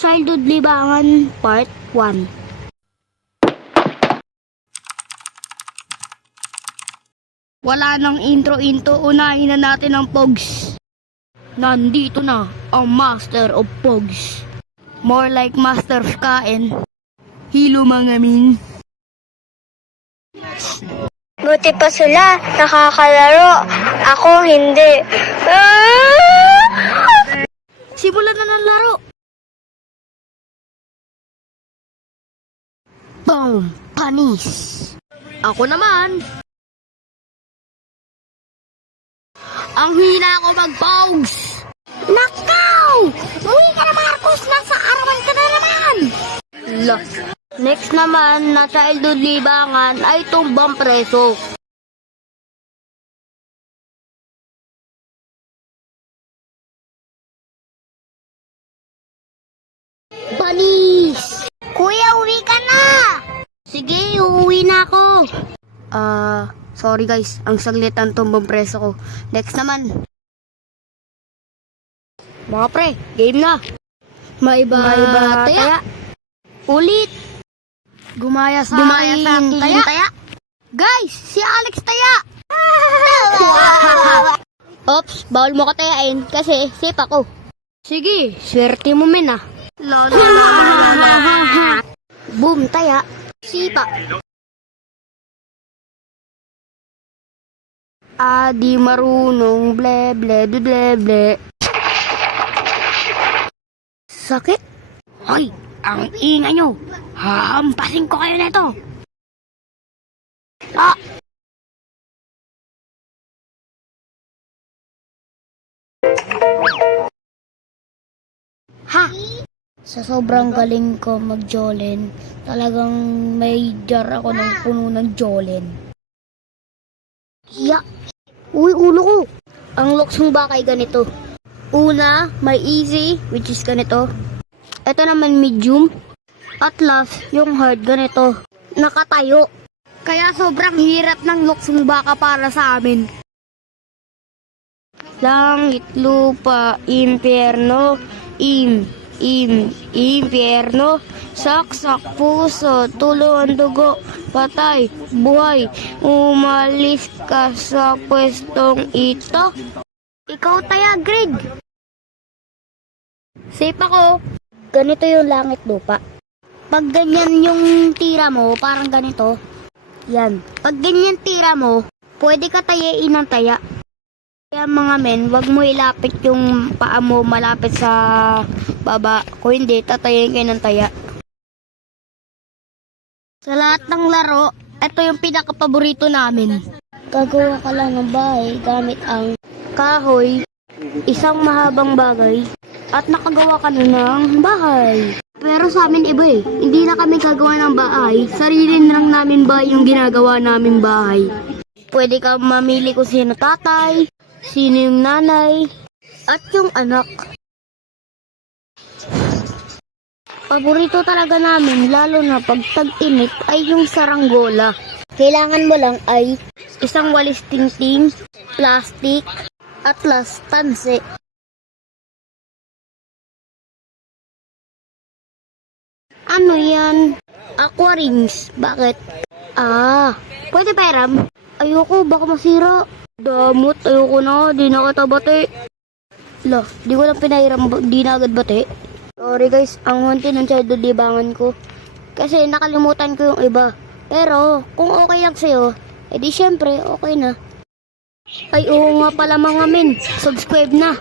Childhood Libangan Part 1. Wala nang intro-intro, unahin na natin ang Pogs. Nandito na ang Master of Pogs. More like Master of Kain. Hilo mga min. Buti pa sila, nakakalaro. Ako hindi. Simulan na ng laro. Boom! Panis! Ako naman. Ang hina ko mag-Pogs. Nakaw! Uwi ka na, Marcos! Nasa arawan ka na naman! Next naman na childhood libangan ay tumbang preso. Panis! Kuya, uwi ka na! Sige, uuwi na ako. Sorry guys, ang saglit ang tumbang preso ko. Next naman. Mga pre, game na. Maiba taya. Ulit. Gumaya sa aking taya. Guys, si Alex taya. Ops, bawal mo ka tayain kasi safe ako. Sige, swerte mo men ah. Boom, taya. Sipa. Di marunong ble ble ble ble ble. Sakit? Hoy, ang ingay nyo. Hahampasin ko kayo nito. Ha! Sa sobrang galing ko mag-jolen, talagang may jar ako ng puno ng jolen. Uy, ulo ko! Ang luksong bakay ganito. Una, may easy, which is ganito. Ito naman medium. At last, yung hard ganito. Nakatayo. Kaya sobrang hirap ng luksong baka para sa amin. Langit, lupa, impyerno, impyerno, saksak, puso, tulo ang dugo, patay, buhay, umalis ka sa pwestong ito. Ikaw taya, Greg. Safe ako. Ganito yung langit lupa. Pag ganyan yung tira mo, parang ganito. Yan. Pag ganyan tira mo, pwede ka tayain ng taya. Kaya mga men, wag mo ilapit yung paa mo malapit sa baba. Kung hindi, tatayin kayo ng taya. Sa lahat ng laro, ito yung pinaka-paborito namin. Gagawa ka lang ng bahay gamit ang kahoy, isang mahabang bagay, at nakagawa ka na ng bahay. Pero sa amin iba eh. Hindi na kami gagawa ng bahay. Sarili na lang namin bahay yung ginagawa namin bahay. Pwede ka mamili kung sino tatay, sino yung nanay, at yung anak. Paborito talaga namin, lalo na pag tag-init, ay yung saranggola. Kailangan mo lang ay isang walis tingting, plastic, atlas, tanse. Ano yan? Aqua rings. Bakit? Pwede peram? Ayoko, baka masira. Damot, ayoko na. Di na kita bati. Di ko lang pinahiram. Di na agad bati. Sorry guys, ang hunti ng childhood libangan ko. Kasi nakalimutan ko yung iba. Pero, kung okay lang sa'yo, edi syempre, okay na. Ay, oo nga pala mga men. Subscribe na.